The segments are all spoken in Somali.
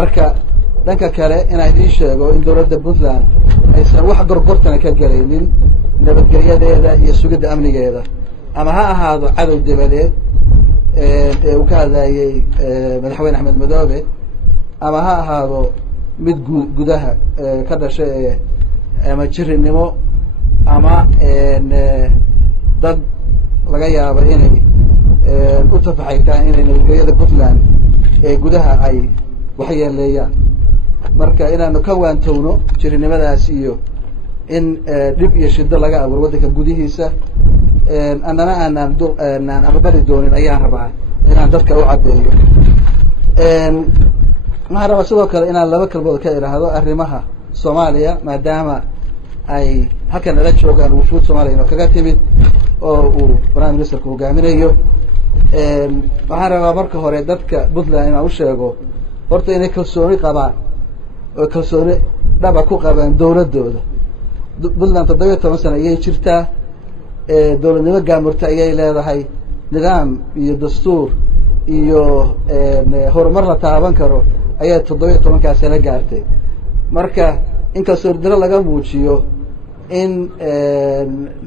marka dhanka kale inaan idiin sheego in dowladda Puntland aysan wax gorgortana ka galaynin nabadgelyadeeda iyo sugidda amnigeeda ama ha ahaado cadow dibadeed uu ka hadlayay madaxweyne Axmed Madoobe ama ha ahaado mid gudaha ka dhashay ama jirinimo ama dad laga yaabo inay u tafaxaytaan inay nabadgelyada Puntland gudaha ay waxyeeleeyaan marka inaanu ka waantowno jirinimadaas iyo in dib iyo shiddo laga abuuro waddanka gudihiisa annana aanaan aqbali doonin ayaan rabaa inaan dadka u caddeeyo waxaan rabaa sidoo kale inaan laba kalmood ka idhaahdo arrimaha Soomaaliya maadaama ay halkan nala joogaan wufuud Soomaaliya oo kaga timid oo uu Prime Ministerku hogaaminayo waxaan rabaa marka hore dadka Puntland inaan u sheego horta inay kalsooni qabaan oo kalsooni dhaba ku qabaan dowladooda Puntland 17 sano ayay jirtaa dowladnimo gaamurta ayay leedahay nidaam iyo dastuur iyo horumar la taaban karo ayaa 17 sano gaartay marka in kalsooni daro laga muujiyo in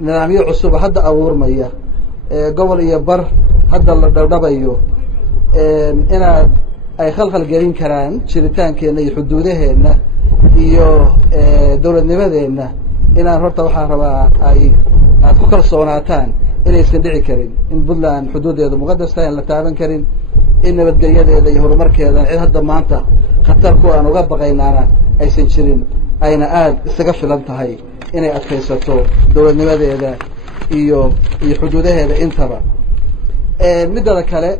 nidaamyo cusub hadda abuurmaya gobol iyo bar hadda la dhawdhabayo inaad ay khalkhal gelin karaan jiritaankeena iyo xuduudaheena iyo dowladnimadeena inaan horta waxaan rabaa aad ku kalsoonaataan inaysan dhici karin in Puntland xuduudeeda muqaddas tahay aan la taaban karin in nabadgelyadeeda iyo horumarkeeda cid hadda maanta khatar ku aan uga baqaynaana aysan jirin ayna aad isaga filan tahay inay adkaysato dowladnimadeeda iyo xuduudaheeda intaba midda kale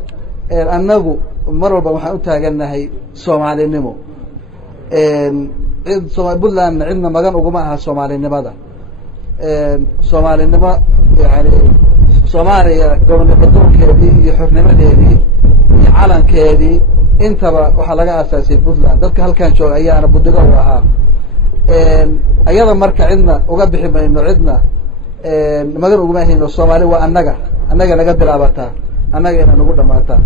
annagu mar walba waxaan u taaganahay Soomaalinimo Puntland cidna magan uguma aha Soomaalinimada Soomaalinimo yani Soomaaliya gobonnimadeedii iyo xornimadeedii iyo calankeedii intaba waxa laga aasaasay Puntland dadka halkan jooga ayaana budiga u ahaa ayada marka cidna uga bixi mayno cidna magan uguma ahayno Soomaali waa annaga naga bilaabataa annaga inaan ugu dhamaataa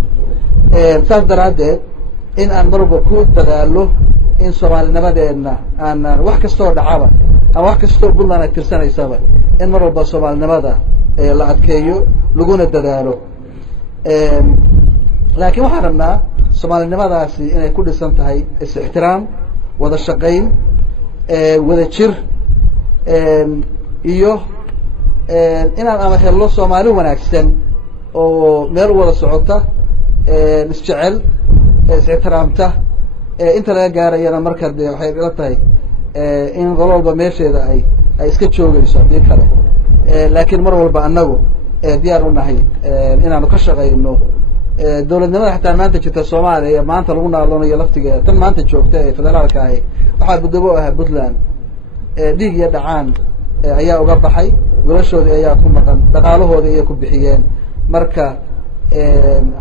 saas daraadeed in aan marba ku dadaalo in Soomaalinimadeena aan wax kastoo dhacaba ama wax kastoo Puntland ay tirsanaysaba in mar walba Soomaalinimada la adkeeyo laguna dadaalo laakiin waxaan rabnaa Soomaalinimadaasi inay ku dhisan tahay is-ixtiraam wada shaqayn wada jir iyo inaan ama helno Soomaali wanaagsan oo meel wada socota isjecel is-ixtiraamta inta laga gaarayana marka waxay ila tahay in qolo walba meesheeda ay iska joogayso hadii kale laakiin mar walba annagu diyaar u nahay inaanu ka shaqeyno dowladnimada xataa maanta jirta Soomaaliya maanta lagu naaloonayo laftigeeda tan maanta joogta ee federaalka ah waxa budabo ah Puntland dhiig iyo dhacaan ayaa uga baxay wiilashoodii ayaa ku maqan dhaqaalahoodii ayaa ku bixiyeen marka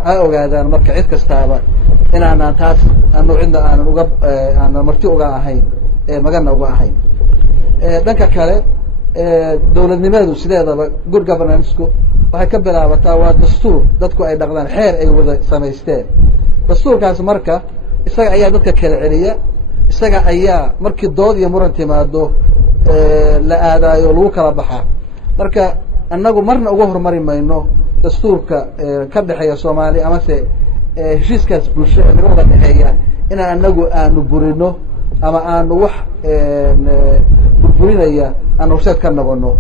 ha ogaadaan marka cid kastaaba inaan taas aanu cidna aan marti uga ahayn magana uga ahayn dhanka kale dowladnimadu sideedaba good governance-ku waxay ka bilaabataa waa dastuur dadku ay dhaqdaan xeer ay wada samaysteen dastuurkaas marka isaga ayaa dadka kala celiya isaga ayaa markii dood iyo muran timaado la aadaayo lagu kala baxaa marka annagu marna uga hormari mayno dastuurka ka dhaxeeya Soomaali ama se heshiiskaas bulshada naga wada dhaxeeya inaan annagu aanu burino ama aanu wax burburinaya aanu horseed ka noqono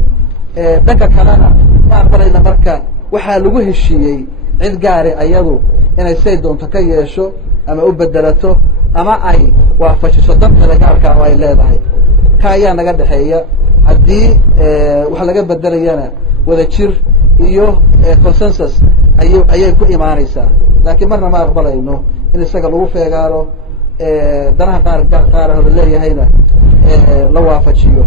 dhanka kalena ma aqbalayna marka waxaa lagu heshiiyey cid gaari ayadu inay say doonto ka yeesho ama u bedelato ama ay waafajiso danta gaarka ay leedahay ka ayaa naga dhaxeeya haddii wax laga bedelayana wada jir iyo consensus ayay ku imaanaysaa laakiin marna ma aqbalayno in isaga lagu feegaalo danaha qaar leeyahayna la waafajiyo